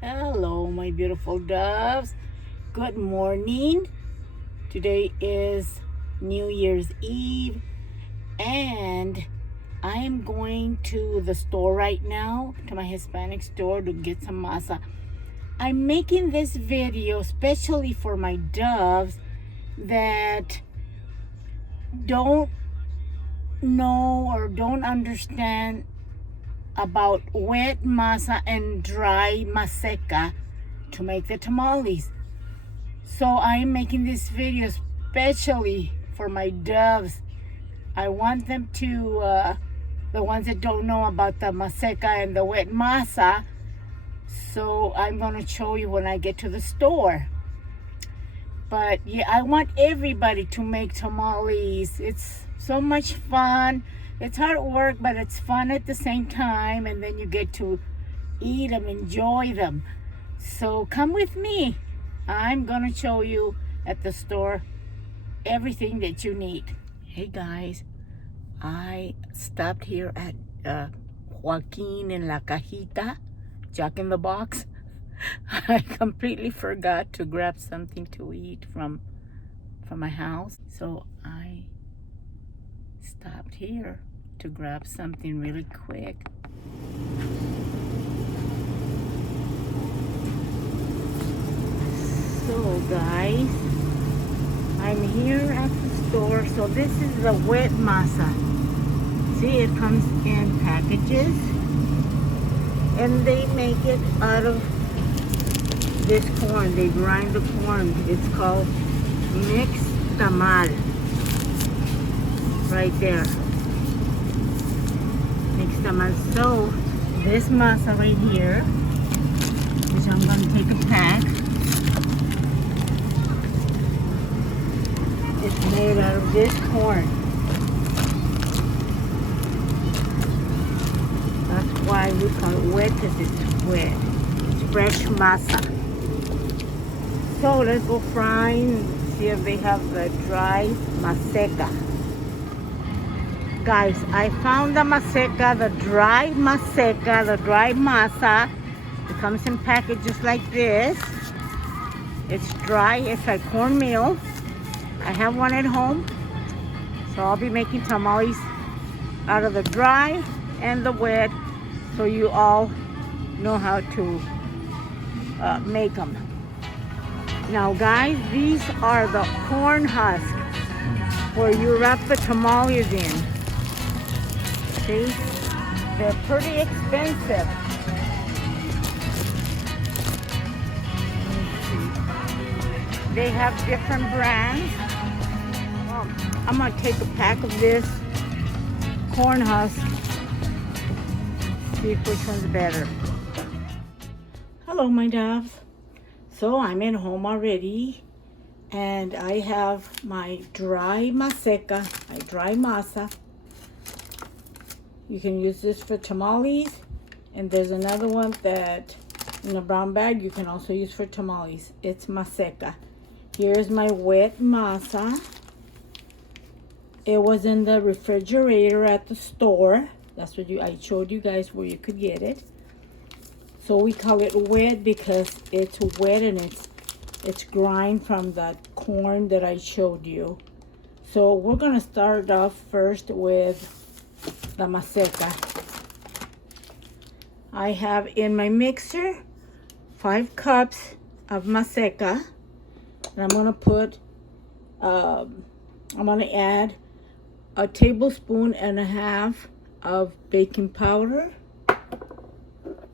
Hello, my beautiful doves. Good morning. Today is New Year's Eve, and I am going to the store right now, to my Hispanic store, to get some masa. I'm making this video especially for my doves that don't know or don't understand about wet masa and dry maseca to make the tamales. So I'm making this video especially for my doves. I want them to, the ones that don't know about the maseca and the wet masa. So I'm going to show you when I get to the store. But yeah, I want everybody to make tamales. It's so much fun. It's hard work, but it's fun at the same time. And then you get to eat them, enjoy them. So come with me. I'm going to show you at the store everything that you need. Hey guys, I stopped here at Joaquin in La Cajita, Jack in the Box. I completely forgot to grab something to eat from my house. So I stopped here to grab something really quick. So guys, I'm here at the store. So this is the wet masa. See, it comes in packages, and they make it out of this corn. They grind the corn. It's called mixed tamal. Right there. Mixed tamal. So this masa right here, which I'm going to take a pack, it's made out of this corn. That's why we call it wet, because it's wet. It's fresh masa. So let's go frying and see if they have the dry maseca. Guys, I found the maseca, the dry maseca, the dry masa. It comes in packages like this. It's dry, it's like cornmeal. I have one at home. So I'll be making tamales out of the dry and the wet, so you all know how to make them. Now guys, these are the corn husks where you wrap the tamales in. See, they're pretty expensive. They have different brands. I'm gonna take a pack of this corn husk, see which one's better. Hello, my doves. So I'm at home already, and I have my dry maseca, my dry masa. You can use this for tamales, and there's another one that in a brown bag you can also use for tamales. It's maseca. Here's my wet masa. It was in the refrigerator at the store. That's what I showed you guys where you could get it. So we call it wet because it's wet and it's grind from that corn that I showed you. So we're gonna start off first with the maseca. I have in my mixer 5 cups of maseca, and I'm gonna put I'm gonna add a tablespoon and a half of baking powder,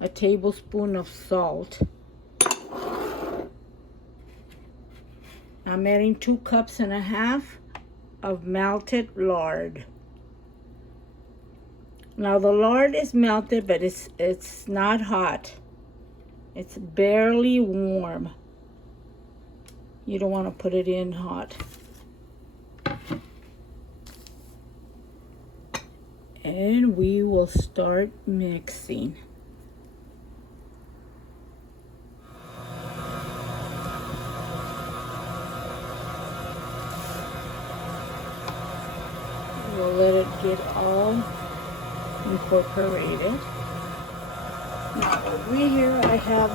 a tablespoon of salt. I'm adding 2 cups and a half of melted lard. Now the lard is melted, but it's not hot. It's barely warm. You don't want to put it in hot. And we will start mixing. We'll let it get all incorporated. Now over here I have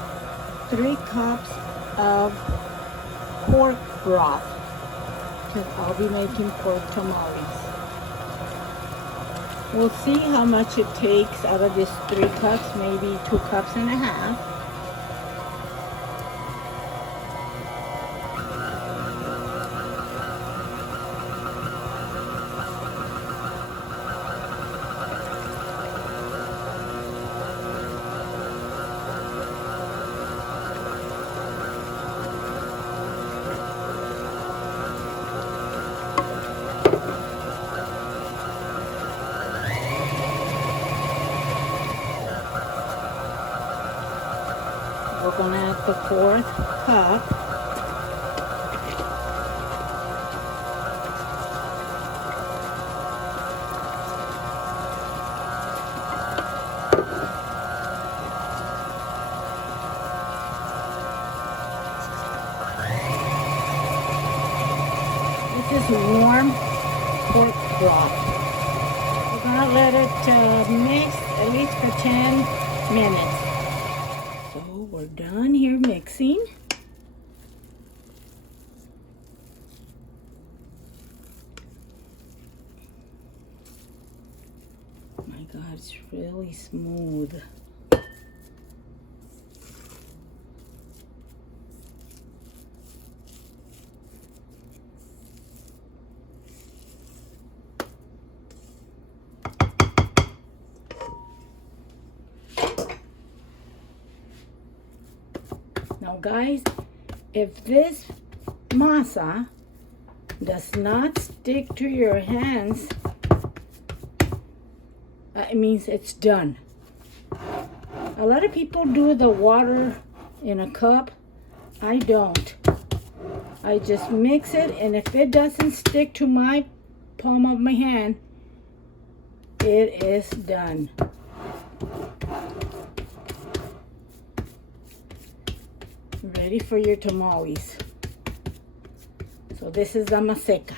3 cups of pork broth because I'll be making pork tamales. We'll see how much it takes out of this 3 cups, maybe 2 cups and a half. We're going to add the 4th cup. This is warm pork broth. We're going to let it mix at least for 10 minutes. So we're done here mixing. Oh my God, it's really smooth. Now guys, if this masa does not stick to your hands, it means it's done. A lot of people do the water in a cup. I don't. I just mix it, and if it doesn't stick to my palm of my hand, it is done. Ready for your tamales. So this is the maseca.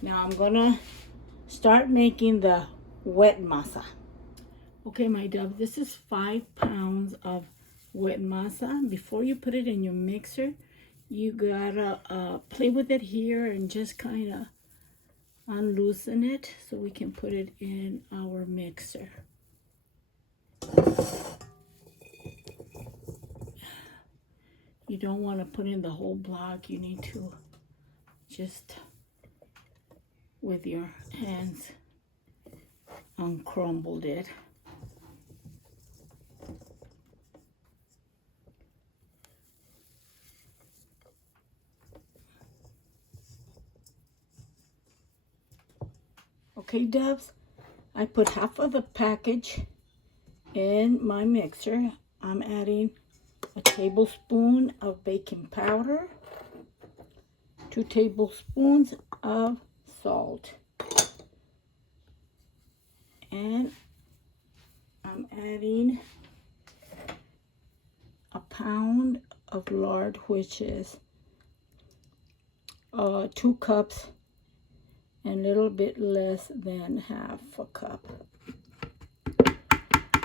Now I'm gonna start making the wet masa. Okay, my dove, this is 5 pounds of wet masa. Before you put it in your mixer, you gotta play with it here and just kind of unloosen it so we can put it in our mixer. You don't want to put in the whole block. You need to just, with your hands, uncrumbled it. Okay, doves, I put half of the package in my mixer. I'm adding a tablespoon of baking powder, 2 tablespoons of salt, and I'm adding a pound of lard, which is 2 cups and a little bit less than half a cup.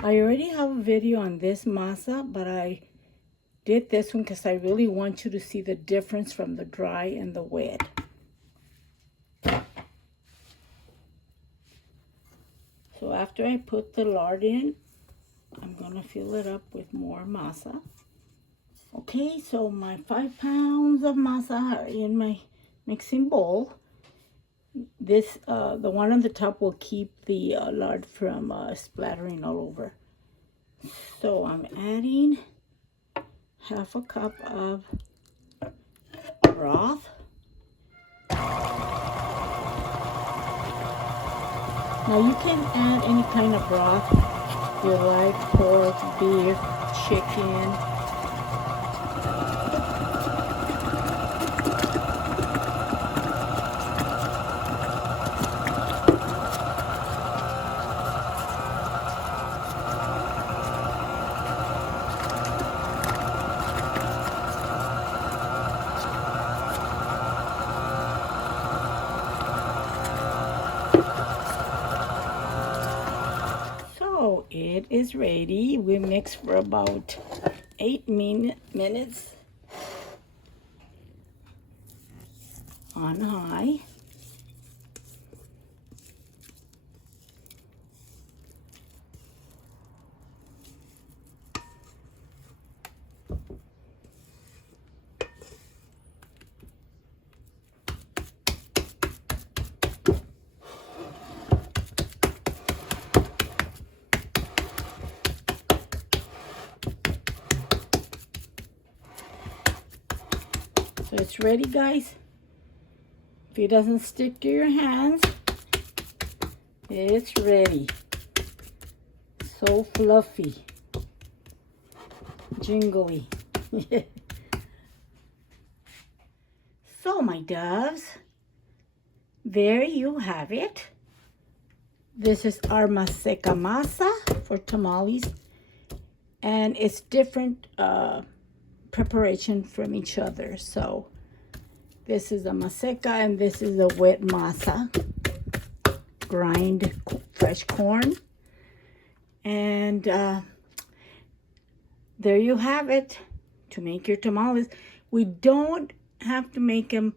I already have a video on this masa, but I did this one because I really want you to see the difference from the dry and the wet. So after I put the lard in, I'm gonna fill it up with more masa. Okay, so my 5 pounds of masa are in my mixing bowl. This, the one on the top will keep the lard from splattering all over. So I'm adding half a cup of broth. Now you can add any kind of broth you like, pork, beef, chicken. It is ready. We mix for about 8 minutes on high. So it's ready, guys. If it doesn't stick to your hands, it's ready. So fluffy, jingly. So my doves, there you have it. This is our Maseca masa for tamales, and it's different preparation from each other. So this is a Maseca and this is a wet masa, grind fresh corn. And there you have it to make your tamales. We don't have to make them,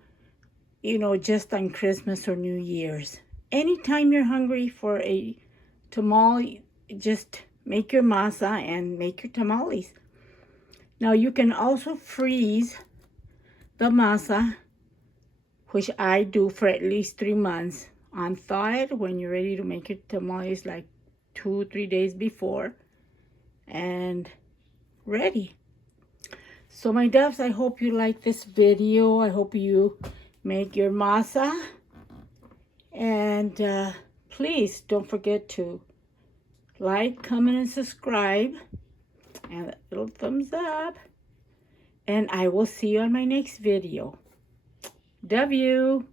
just on Christmas or New Year's. Anytime you're hungry for a tamale, just make your masa and make your tamales. Now you can also freeze the masa, which I do for at least 3 months. Unthaw it when you're ready to make your tamales, like 2-3 days before, and ready. So my doves, I hope you like this video. I hope you make your masa, and please don't forget to like, comment, and subscribe, and a little thumbs up, and I will see you on my next video. Love you.